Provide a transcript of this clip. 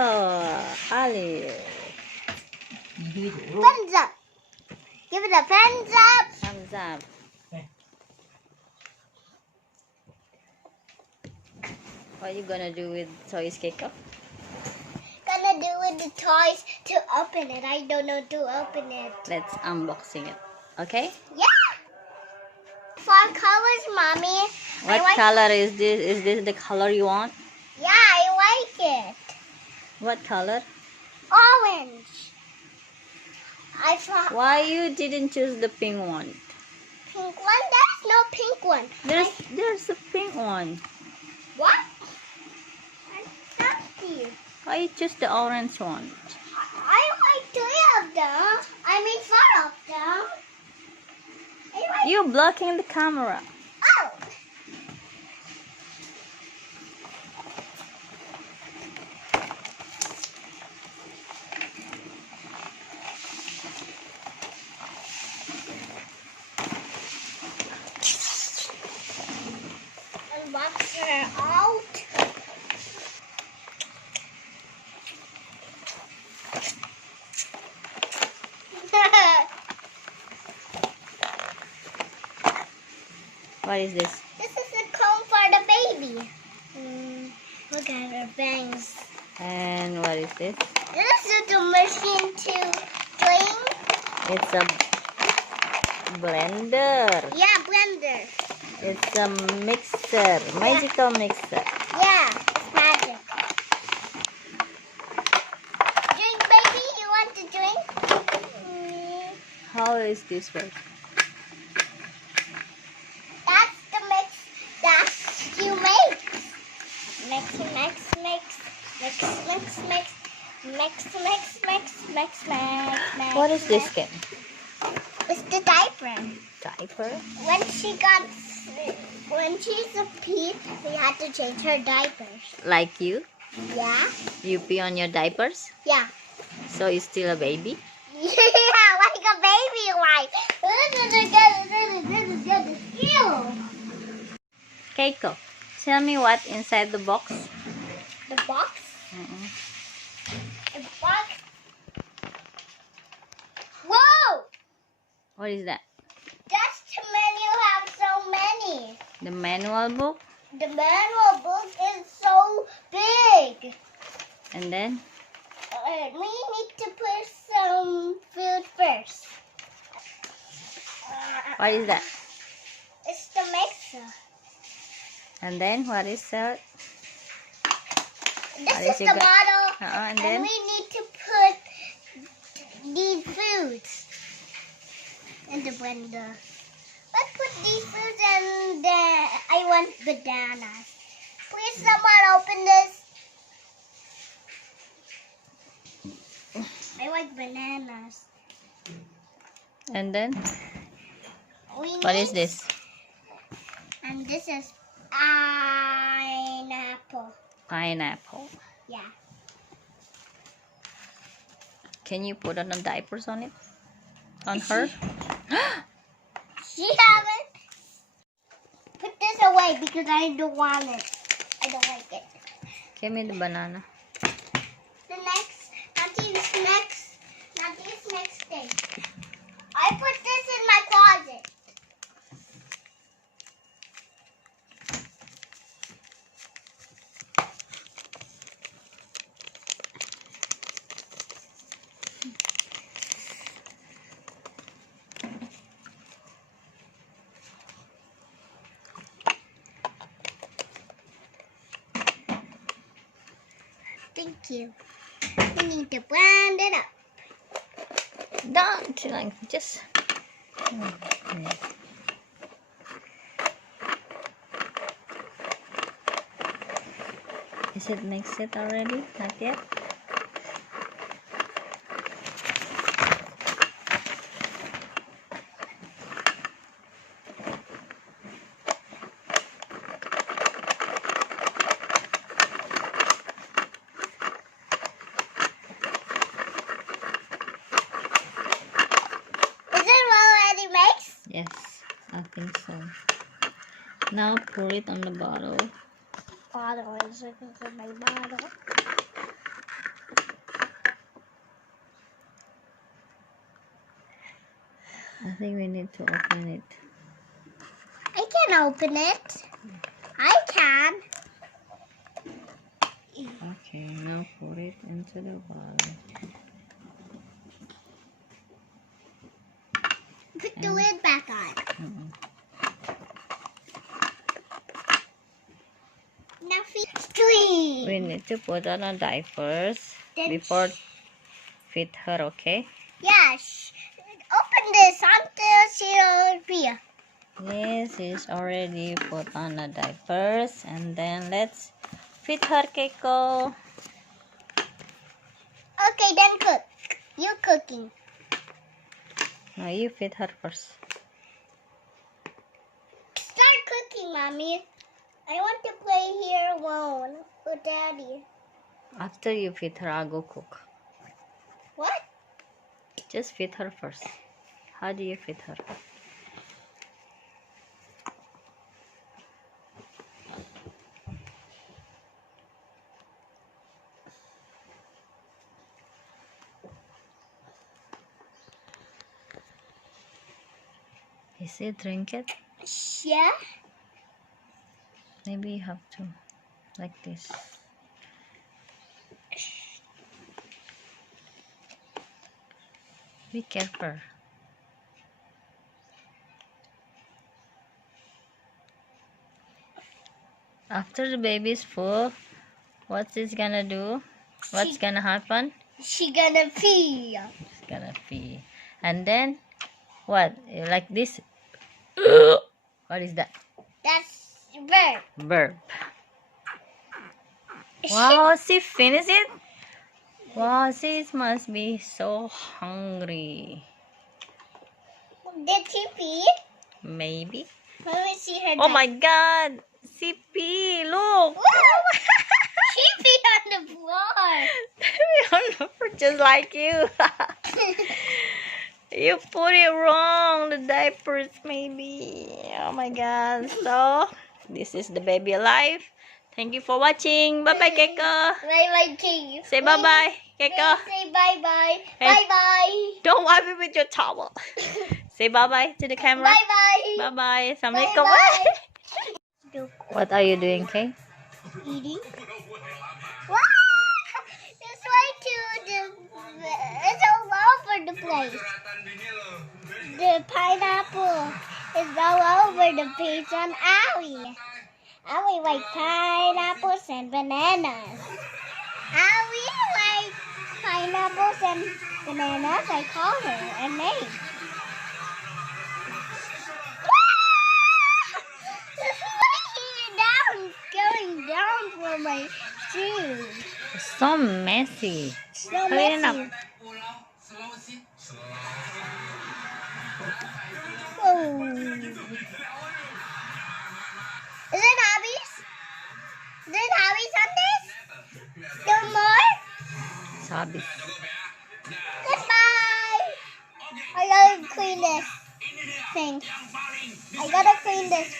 yellow. Olive. Thumbs up. Give it a thumbs up. Thumbs up. What are you gonna do with toys, Keiko? Gonna do with the toys to open it. I don't know to open it. Let's unboxing it. Okay? Yeah. For colors, mommy. What color is this? Is this the color you want? Yeah, I like it. What color? Orange. I thought Why you didn't choose the pink one? pink one. There's no pink one. There's a pink one. What? That's empty. Why you choose the orange one? I like 3 of them. I mean 4 of them. You blocking the camera. Oh. Unbox her out. What is this? This is a comb for the baby. Look at her bangs. And what is this? This is the machine to clean. It's a blender. Yeah, blender. It's a mixer. Magical mixer. Yeah, it's magic. Drink, baby. You want to drink? How is this work? That's the mix that you make. Mix, mix, mix, mix, mix, mix, mix, mix, mix, mix, mix. What is this game? It's the diaper. Diaper? When she's a pee, we had to change her diapers. Like you? Yeah. You pee on your diapers? Yeah. So you're still a baby? Yeah, like a baby wipe. Keiko, tell me what inside the box? The box? The box. Whoa! What is that? That's the menu have so many. The manual book? The manual book is so big. And then? We need to put some food first. What is that? It's the mixer. And then what is that? This is the bottle. And then? We need to put these foods in the blender. Let's put these foods and then I want bananas. Please someone open this. I like bananas. And then? What is this? And this is pineapple. Pineapple. Yeah. Can you put on the diapers on it? On her? She haven't. Put this away because I don't want it. I don't like it. Give me the banana. The next, not this next thing. I put this in my closet. Thank you. We need to blend it up. Don't like just. Is it mixed it already? Not yet. Yes, I think so. Now pour it on the bottle. Bottle is looking for my bottle. I think we need to open it. I can open it. I can. Okay, now put it into the wall. Put the lid back on. Now feed clean. We need to put on a diapers Then before feed her, okay? Yes. Open this until she'll be. Yes, she's already put on a diapers, and then let's feed her, Keiko. Okay, then cook. You cooking. Now you feed her first. Start cooking, Mommy. I want to play here alone with Daddy. After you feed her, I'll go cook. What? Just feed her first. How do you feed her? Is it drink it? Yeah. Maybe you have to, like this. Be careful. After the baby is full, what's this gonna do? What's gonna happen? She gonna pee. It's gonna pee. And then, what? Like this? What is that? That's bird. Burp. Wow, she finished it? Wow, she must be so hungry. Did she pee? Maybe. Let me see her. Oh my god! She pee! Look! She peed on the floor. Just like you. You put it wrong. The diapers, maybe. Oh my god. So, this is the baby alive. Thank you for watching. Bye bye, Keiko. Bye bye, King. Say bye bye, Keiko. Say bye bye. Hey. Bye bye. Don't wipe it with your towel. Say bye bye to the camera. Bye bye. Bye bye. Assalamualaikum. Bye. What are you doing, Kay? Eating. Wow! It's way too. It's all over the place. The pineapple is all over the page on Allie. Allie like pineapples and bananas. Allie like pineapples and bananas. I call her and name. Going down from my shoes. So messy. So Clean it up. messy. Oh. Is it Abby's? Is it Abby's on this? Still more? Sabi. Goodbye. I gotta clean this thing. I gotta clean this.